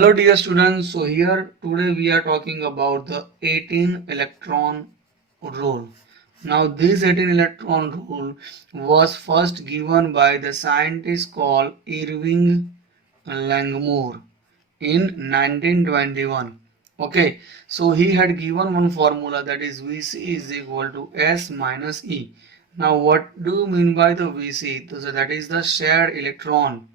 Hello dear students, so here today we are talking about the 18 electron rule. Now this 18 electron rule was first given by the scientist called Irving Langmuir in 1921. Okay, so he had given one formula, that is Vc is equal to S minus E. Now what do you mean by the Vc? So that is the shared electron.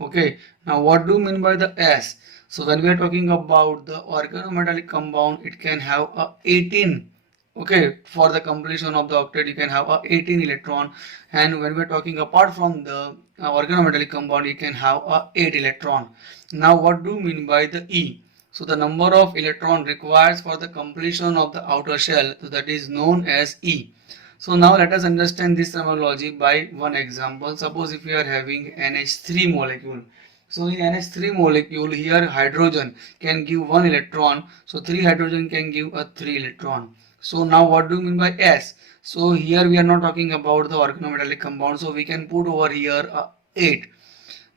Okay, now what do you mean by the S? So when we are talking about the organometallic compound, it can have a 18. Okay, for the completion of the octet, you can have a 18 electron, and when we are talking apart from the organometallic compound, you can have a 8 electron. Now what do you mean by the E? So the number of electron required for the completion of the outer shell, so that is known as E. So now let us understand this terminology by one example. Suppose if we are having NH3 molecule. So in NH3 molecule, here hydrogen can give 1 electron. So 3 hydrogen can give a 3 electron. So now what do you mean by S? So here we are not talking about the organometallic compound. So we can put over here 8.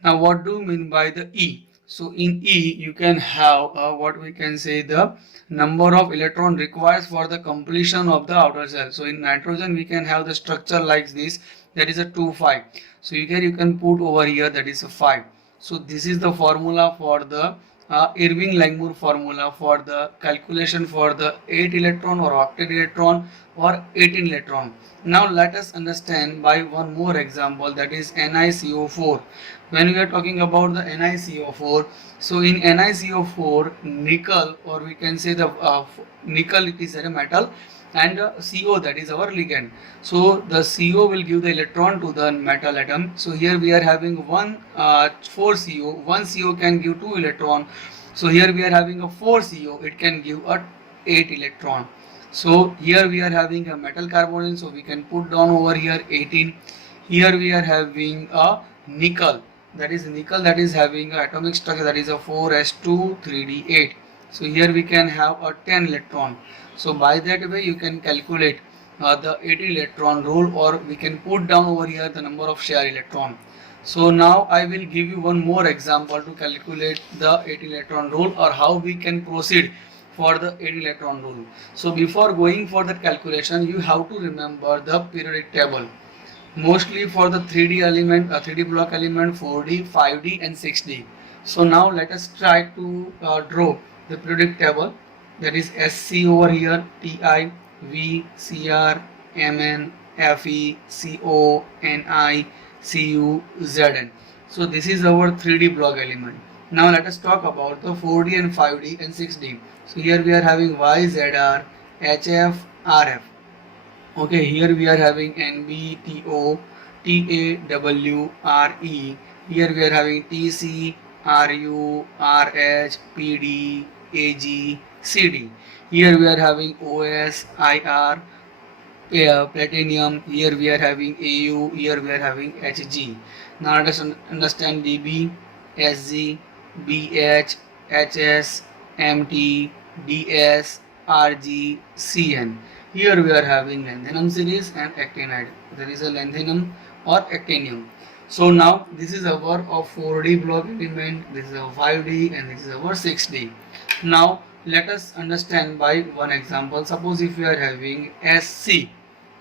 Now what do you mean by the E? So in E you can have what we can say the number of electron required for the completion of the outer shell. So in nitrogen we can have the structure like this, that is a 2 5. So you can put over here, that is a 5. So this is the formula for the Irving Langmuir formula for the calculation for the 8 electron or octet electron or 18 electron. Now let us understand by one more example, that is NiCO4. When we are talking about the NiCO4, so in NiCO4 nickel, or we can say the nickel is a metal, and CO, that is our ligand. So the CO will give the electron to the metal atom. So here we are having 4 CO. 1 CO can give 2 electron. So here we are having a 4 CO, it can give a 8 electron. So here we are having a metal carbonyl, so we can put down over here 18. Here we are having a nickel, that is having an atomic structure, that is a 4s2 3d8. So here we can have a 10 electron. So by that way you can calculate the 18 electron rule, or we can put down over here the number of share electron. So now I will give you one more example to calculate the 18 electron rule, or how we can proceed for the 18 electron rule. So before going for the calculation, you have to remember the periodic table, mostly for the 3D element, 3D block element, 4D, 5D and 6D. So now let us try to draw the periodic table, that is SC over here, Ti, V, Cr, Mn, Fe, Co, Ni, Cu, Zn. So this is our 3D block element. Now let us talk about the 4D and 5D and 6D. So here we are having YZR, HF, RF. Okay, here we are having NB, TO, TAW, RE. Here we are having TC, RU, RH, PD, AG, CD. Here we are having OS, IR, platinum. Here we are having AU. Here we are having HG. Now let us understand DB, SG, BH, HS, MT, DS, RG, CN. Here we are having lanthanum series and actinide. There is a lanthanum or actinium. So now this is our 4D block element, this is our 5D, and this is our 6D. Now let us understand by one example. Suppose if we are having SC.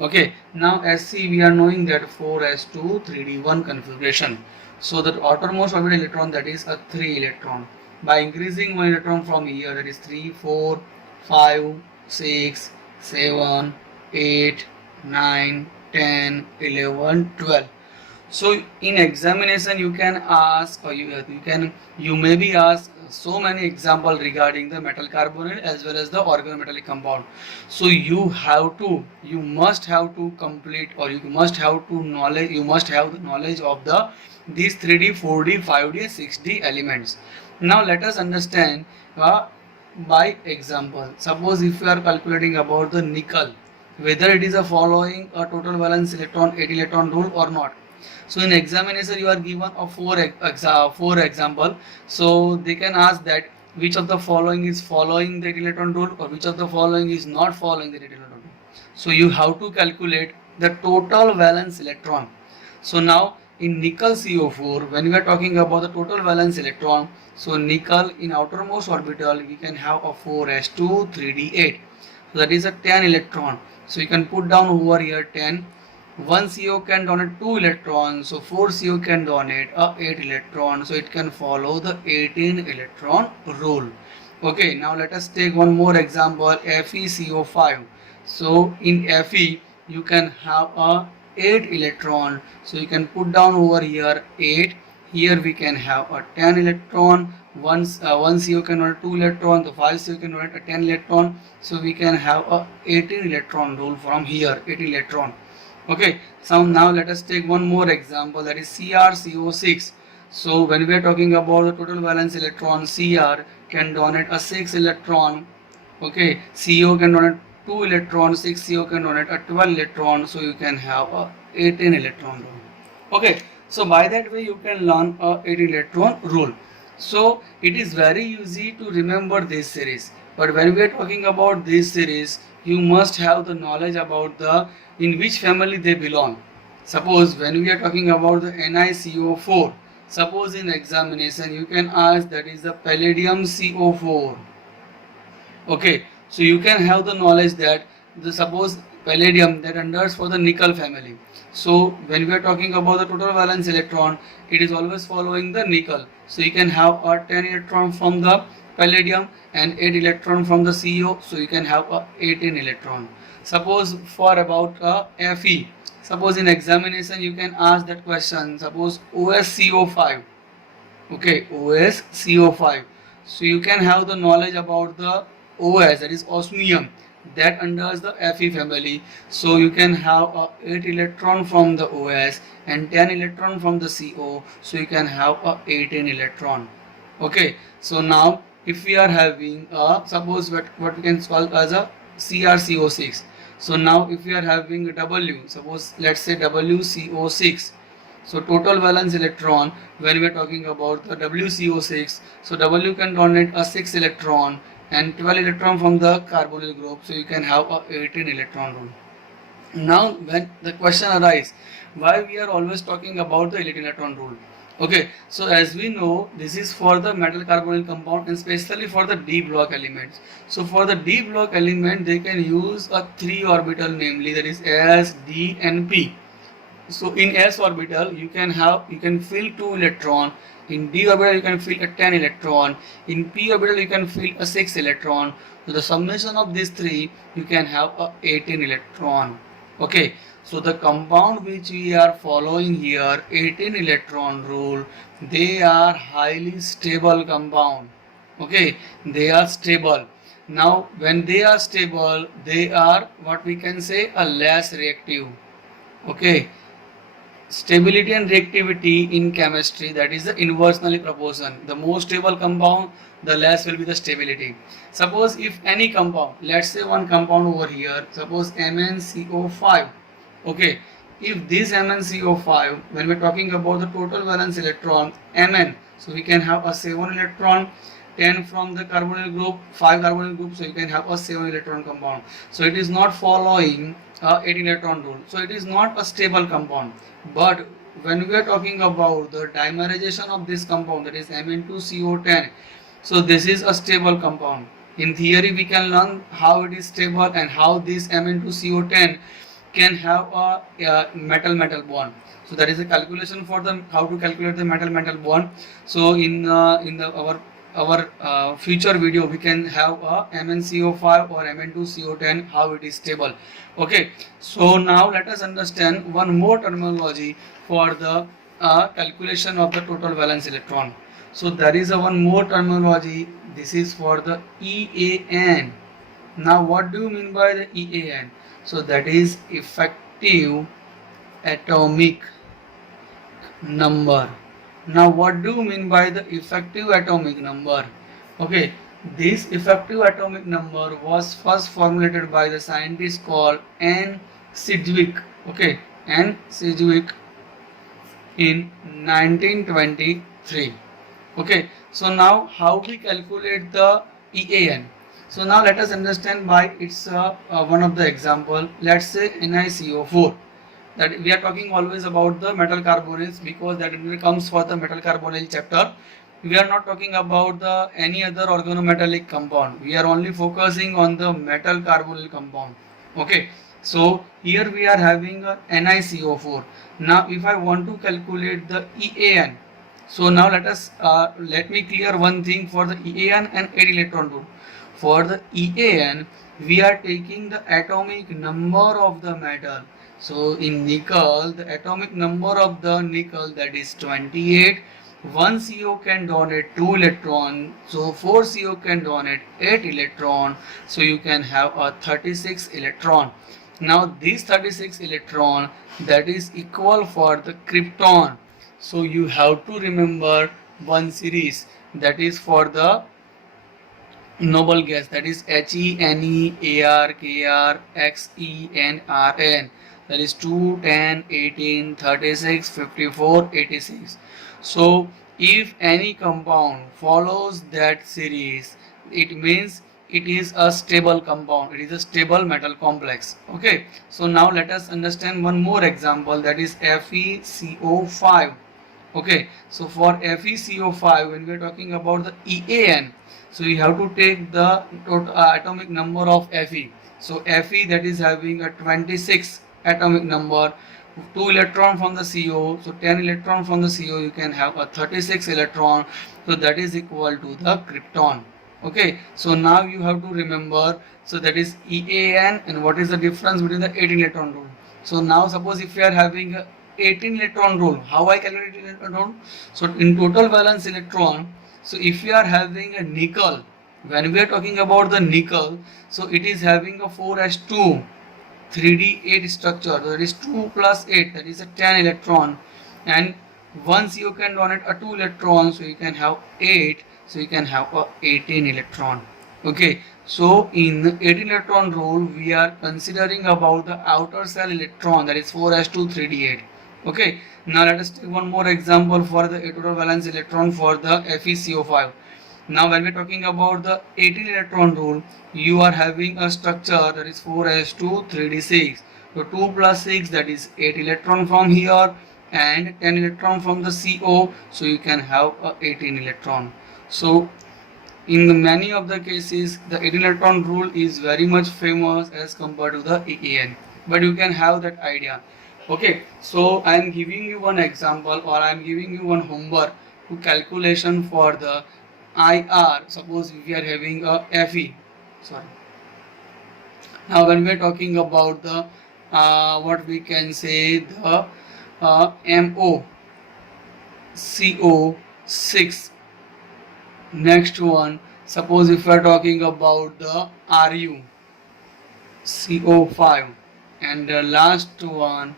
Okay, now SC we are knowing that 4s2 3d1 configuration. So the outermost orbital electron, that is a 3 electron. By increasing 1 electron from here, that is 3, 4, 5, 6, 7, 8, 9, 10, 11, 12. So in examination you can ask, or you may be asked so many examples regarding the metal carbonyl as well as the organometallic compound. So you must have to complete, or you must have the knowledge of the these 3D, 4D, 5D, 6D elements. Now let us understand by example. Suppose if you are calculating about the nickel, whether it is a following a total valence electron 8 electron rule or not. So in examination you are given a four example. So they can ask that which of the following is following the 8 electron rule, or which of the following is not following the 8 electron rule. So you have to calculate the total valence electron. So now in nickel CO4, when we are talking about the total valence electron, so nickel in outermost orbital we can have a 4s2 3d8, so that is a 10 electron. So you can put down over here 10. 1 CO can donate 2 electrons, so 4 CO can donate 8 electrons, so it can follow the 18 electron rule. Okay, now let us take one more example, FeCO5. So in Fe you can have a 8 electron, so you can put down over here 8. Here we can have a 10 electron. 1 CO can donate 2 electron, the 5 CO can donate a 10 electron, so we can have a 18 electron rule from here, 18 electron. Okay, so now let us take one more example, that is CrCO6. So when we are talking about the total valence electron, Cr can donate a 6 electron. Okay, CO can donate 2 electrons, 6 CO can donate a 12 electron, so you can have a 18 electron rule. Okay, so by that way you can learn a 18 electron rule. So it is very easy to remember this series, but when we are talking about this series, you must have the knowledge about the in which family they belong. Suppose when we are talking about the NiCO4, suppose in examination you can ask that is the palladium CO4. Okay, so you can have the knowledge that the suppose palladium that unders for the nickel family. So when we are talking about the total valence electron, it is always following the nickel. So you can have a 10 electron from the palladium and 8 electron from the CO, so you can have a 18 electron. Suppose for about Fe, suppose in examination you can ask that question, suppose OSCO5. Okay, OSCO5. So you can have the knowledge about the OS, that is osmium, that unders the Fe family. So you can have 8 electron from the OS and 10 electron from the CO, so you can have 18 electron. Okay, so now if we are having suppose what we can call as a CrCO6. So now if we are having W, suppose let's say WCO6. So total valence electron, when we are talking about the WCO6, so W can donate a 6 electron and 12 electron from the carbonyl group, so you can have a 18 electron rule. Now when the question arises, why we are always talking about the 18 electron rule? Okay, so as we know, this is for the metal carbonyl compound and especially for the d block elements. So for the d block element, they can use a 3 orbital, namely that is S, D and P. So in S orbital you can fill 2 electron, in D orbital you can fill a 10 electron, in P orbital you can fill a 6 electron. So the summation of these three you can have a 18 electron. Okay, so the compound which we are following here, 18 electron rule, they are highly stable compound. Okay, they are stable. Now when they are stable, they are what we can say a less reactive. Okay, stability and reactivity in chemistry, that is the inversely proportion. The more stable compound, the less will be the stability. Suppose if any compound, let's say one compound over here, suppose MnCO5. Okay, if this MnCO5, when we're talking about the total valence electron Mn, so we can have a 7 electron, 10 from the carbonyl group, 5 carbonyl group, so you can have a 7 electron compound. So it is not following 18 electron rule, so it is not a stable compound. But when we are talking about the dimerization of this compound, that is Mn2CO10, so this is a stable compound. In theory we can learn how it is stable and how this Mn2CO10 can have a metal-metal bond. So that is a calculation for the how to calculate the metal-metal bond. So in our future video we can have a MnCO5 or Mn2CO10, how it is stable. Okay, so now let us understand one more terminology for the calculation of the total valence electron. So there is a one more terminology, this is for the EAN. Now what do you mean by the EAN? So that is effective atomic number. Now what do you mean by the effective atomic number? Okay, this effective atomic number was first formulated by the scientist called N. Sidgwick. Okay, N. Sidgwick in 1923. Okay, so now how we calculate the EAN? So now let us understand by its one of the example. Let's say NiCO4. that we are talking always about the metal carbonyls because that it comes for the metal carbonyl chapter. We are not talking about the any other organometallic compound. We are only focusing on the metal carbonyl compound. Okay, so here we are having a NiCO4. Now if I want to calculate the EAN, so now let me clear one thing for the EAN and 8 electron rule. For the EAN, we are taking the atomic number of the metal. So in nickel, the atomic number of the nickel, that is 28. 1 CO can donate 2 electron, so 4 CO can donate 8 electron, so you can have a 36 electron. Now this 36 electron, that is equal for the krypton. So you have to remember one series, that is for the noble gas, that is HeNeArKrXe and Rn, that is 2, 10, 18, 36, 54, 86. So if any compound follows that series, it means it is a stable compound, it is a stable metal complex. Okay, so now let us understand one more example, that is FeCO5. Okay, so for FeCO5, when we are talking about the EAN, so you have to take the atomic number of Fe. So Fe, that is having a 26 atomic number, 2 electron from the CO, so 10 electron from the CO, you can have a 36 electron, so that is equal to the krypton. Okay, so now you have to remember, so that is EAN, and what is the difference between the 18 electron rule. So now suppose if you are having a 18 electron rule, how I calculate electron rule? So in total valence electron, so if you are having a nickel, when we are talking about the nickel, so it is having a 4s2 3d8 structure, that is 2 plus 8, that is a 10 electron, and once you can donate a 2 electron, so you can have 8, so you can have a 18 electron. Okay, so in the 18 electron rule, we are considering about the outer shell electron, that is 4s2 3d8. Okay, now let us take one more example for the total valence electron for the FeCO5. Now when we are talking about the 18 electron rule, you are having a structure, that is 4s2 3d6. So 2 plus 6, that is 8 electron from here and 10 electron from the CO, so you can have a 18 electron. So in the many of the cases, the 18 electron rule is very much famous as compared to the EAN, but you can have that idea. Okay, so I am giving you one example, or I am giving you one homework to calculation for the IR. Suppose we are having a Fe. Sorry. Now when we are talking about the what we can say, the MoCO6. Next one, suppose if we are talking about the RuCO5, and the last one,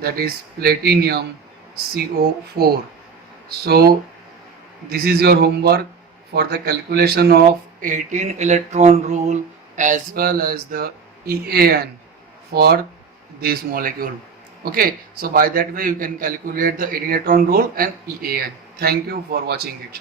that is platinum CO4. So this is your homework for the calculation of 18 electron rule as well as the EAN for this molecule. Okay, so by that way you can calculate the 18 electron rule and EAN. Thank you for watching it.